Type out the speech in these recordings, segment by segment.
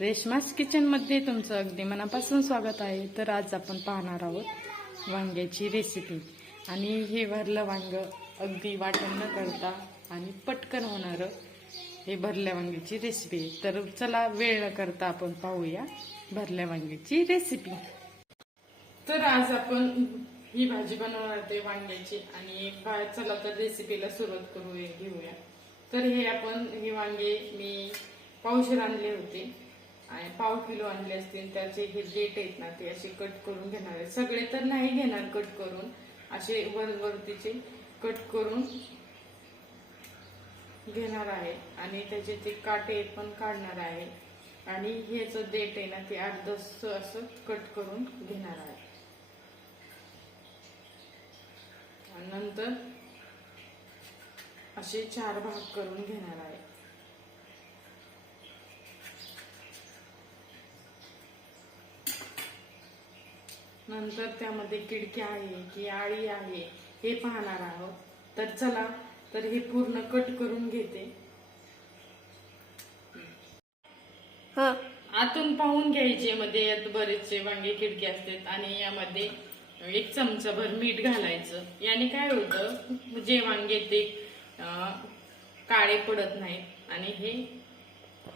रेशमास किचनमध्ये तुमचं अगदी मनापासून स्वागत आहे. तर आज आपण पाहणार आहोत वांग्याची रेसिपी आणि हे भरलं वांग अगदी वाटण न करता आणि पटकन होणारं हे भरल्या वांग्याची रेसिपी तर चला वेळ न करता आपण पाहूया भरल्या वांग्याची रेसिपी तर आज आपण ही भाजी बनवणार ते वांग्याची. आणि चला तर रेसिपीला सुरुवात करूया घेऊया. तर हे आपण हे वांगे मी पावशेर आणले होते. आणि पाव किलो आणले असतील त्याचे हे डेट आहेत ना ते असे कट करून घेणार आहे सगळे तर नाही घेणार कट करून असे वर वरतीचे कट करून घेणार आहे. आणि त्याचे ते काटे पण काढणार आहे. आणि ह्याचं डेट आहे ना ते आठ दस असं कट करून घेणार आहे. आणि नंतर असे चार भाग करून घेणार आहे. नंतर त्यामध्ये किडकी आहे की आळी आहे हे पाहणार आहोत. तर चला तर हे पूर्ण कट करून घेते. हा. आतून पाहून घ्यायचे मध्ये यात बरेचसे वांगे खिडकी असतात आणि यामध्ये एक चमचाभर मीठ घालायचं. याने काय होतं जे वांगे ते काळे पडत नाहीत आणि हे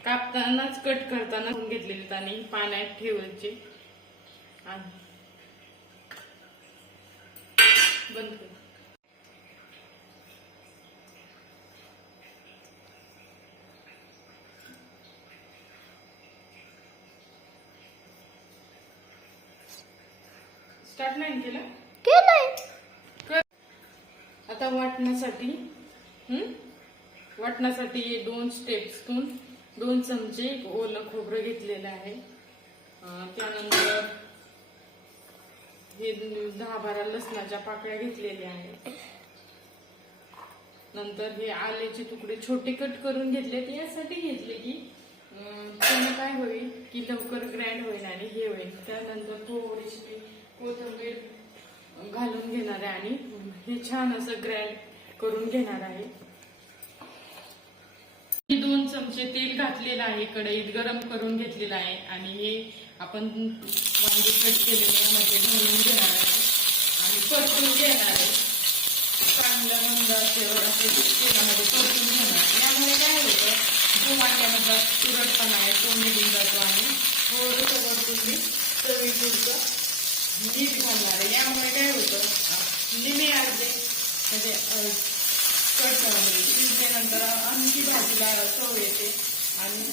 कापतानाच कट करताना घेतलेले आणि पाण्यात ठेवायचे आणि- बंद कर. स्टार्ट नाही केलं? केलंय. कर आता वाटण्यासाठी हं? वाटण्यासाठी दोन स्टेप्सतून दोन चमचे ओलं खोबरं घेतलेलं आहे. त्यानंतर हे दहा बारा लसणाच्या पाकळ्या घेतलेल्या आहेत. नंतर हे आल्याचे तुकडे छोटे कट करून घेतले यासाठी घेतले की त्याने काय होईल? की लवकर ग्रँड होईल आणि हे होईल. त्यानंतर थोडीशी कोथिंबीर घालून घेणार आहे आणि हे छान असं ग्रँड करून घेणार आहे. हे दोन चमचे तेल घातलेलं आहे. कढईत गरम करून घेतलेलं आहे. आणि हे आपण म्हणजे वांगे कट केलेले यामध्ये म्हणजे घालून घेणार आहे. आणि परतून घेणार आहे. चांगलं मंद असे तेलामध्ये परतून घेणार यामुळे काय होतं जो वांग्यामधला तुरटपणा आहे तो निघून जातो आणि थोडंसं वरतून मी चवीपुरतं मीठ घालणार आहे. यामुळे काय होतं निमे अर्धे म्हणजे कट शिजल्यानंतर म्हणजे आणखी भाजीला चव येते आणि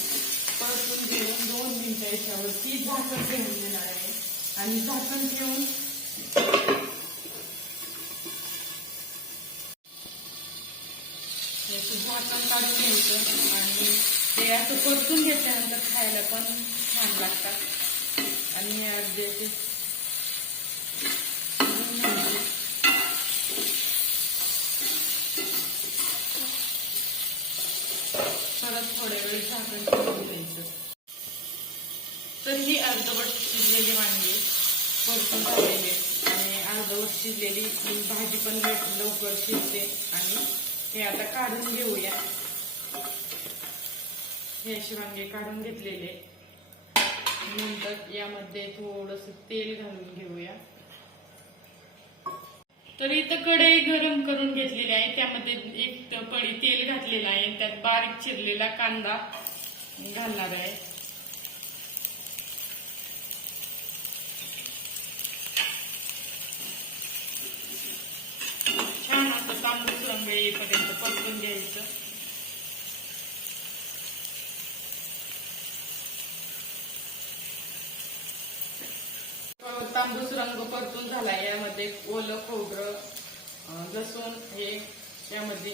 परतून घेऊन दोन मिनिटं याच्यावरती झाकण ठेवून देणार आहे. आणि झाकण ठेवून झाकण काढून घ्यायचं. आणि ते असं परतून घेतल्यानंतर खायला पण छान लागतात. आणि हे अर्धे असे शिजवून घ्यायचे. परत थोड्या वेळ झाकण ठेवून द्यायचं तर ही अर्धवट शिजलेली वांगी परतून झालेली आणि अर्धवट शिजलेली भाजी पण लवकर शिजते. आणि हे आता काढून घेऊया. हे अशी वांगे काढून घेतलेले नंतर यामध्ये थोडस तेल घालून घेऊया. तर इथं कढई गरम करून घेतलेली आहे. त्यामध्ये एक पळी तेल घातलेलं आहे. त्यात बारीक चिरलेला कांदा घालणार आहे. छान असं तांबूस रंग येईपर्यंत परतून घ्यायचं तांबूस रंग परतून झाला यामध्ये ओलं खोबरं लसूण हे यामध्ये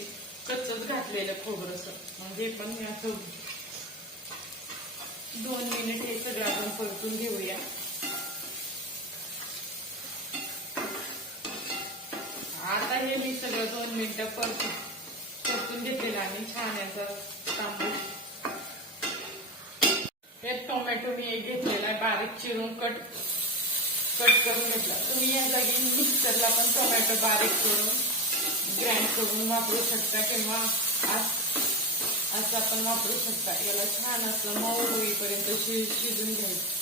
कच्चच घातलेलं खोबरं असं. म्हणजे पण मी असं दोन मिनिट हे सगळं आपण परतून घेऊया. आता हे मी सगळं दोन मिनिटं परतून परतून घेतलेलं आणि छान याचा तांबूस हे टोमॅटो मी एक घेतलेला आहे बारीक चिरून कट कट करून घेतला. तुम्ही या जागी मिक्सरला पण टोमॅटो बारीक करून ग्राइंड करून वापरू शकता किंवा असं आपण वापरू शकता. याला छान असं मऊ होईपर्यंत शि शिजून घ्यायचं.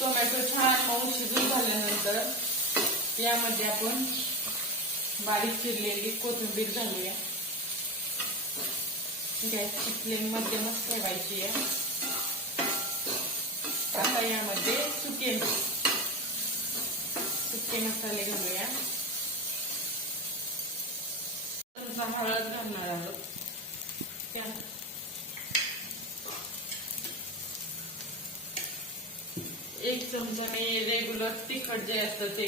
टोमॅटो छान मऊ शिजून झाल्यानंतर यामध्ये आपण बारीक चिरलेली कोथिंबीर घालूया. गॅसची फ्लेम मध्यमच ठेवायची आहे. आता यामध्ये सुके सुके मसाले घालूया. थोडासा हळद घालणार आहोत. त्या एक चमचा मी रेग्युलर तिखट जे असतं ते.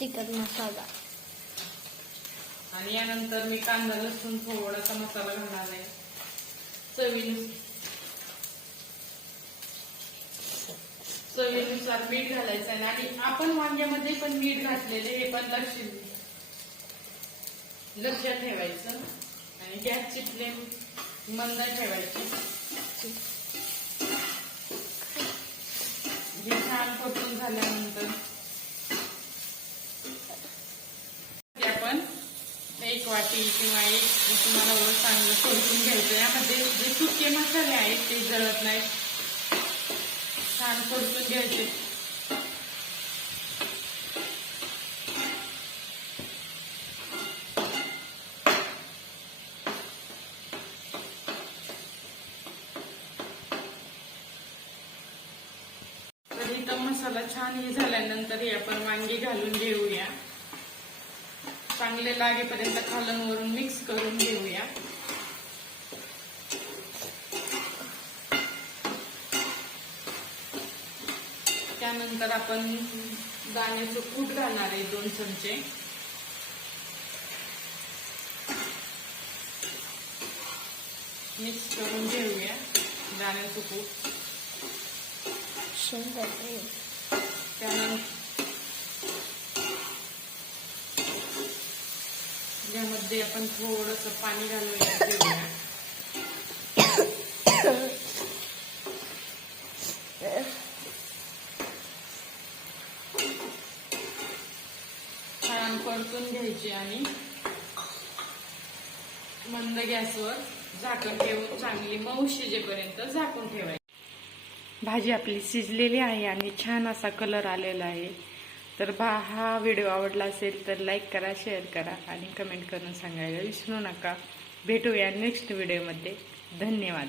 तिखट मसाला. आणि यानंतर मी कांदा लसूण थोडासा मसाला घालणार आहे. चवीनुसार चवीनुसार मीठ घालायचं आहे. आणि आपण वांग्यामध्ये पण मीठ घातलेले हे पण लक्ष लक्षात ठेवायचं. आणि गॅसची फ्लेम मंद ठेवायची. हे छान परतून झाल्यानंतर ते आपण एक किंवा एक तुम्हाला ओळख चांगलं सोडून घ्यायचं यामध्ये जे सुके मसाले आहेत ते जळत नाहीत. छान सोडून घ्यायचे. तर इथं मसाला छान हे झाल्यानंतर आपण वांगी घालून घेऊया. चांगले लागेपर्यंत खालून वरून मिक्स करून घेऊया. त्यानंतर आपण दाण्याचं कूट घालणार आहे दोन चमचे. मिक्स करून घेऊया दाण्याचं कूट. त्यानंतर यामध्ये आपण थोडस पाणी घालूया छान परतून घ्यायची आणि मंद गॅसवर झाकण ठेवून चांगली मऊ शिजेपर्यंत झाकून ठेवायची. भाजी आपली शिजलेली आहे आणि छान असा कलर आलेला आहे. तर बा हा व्हिडिओ आवडला असेल तर लाईक करा शेअर करा आणि कमेंट करून सांगायला विसरू नका. भेटूया नेक्स्ट व्हिडिओमध्ये धन्यवाद.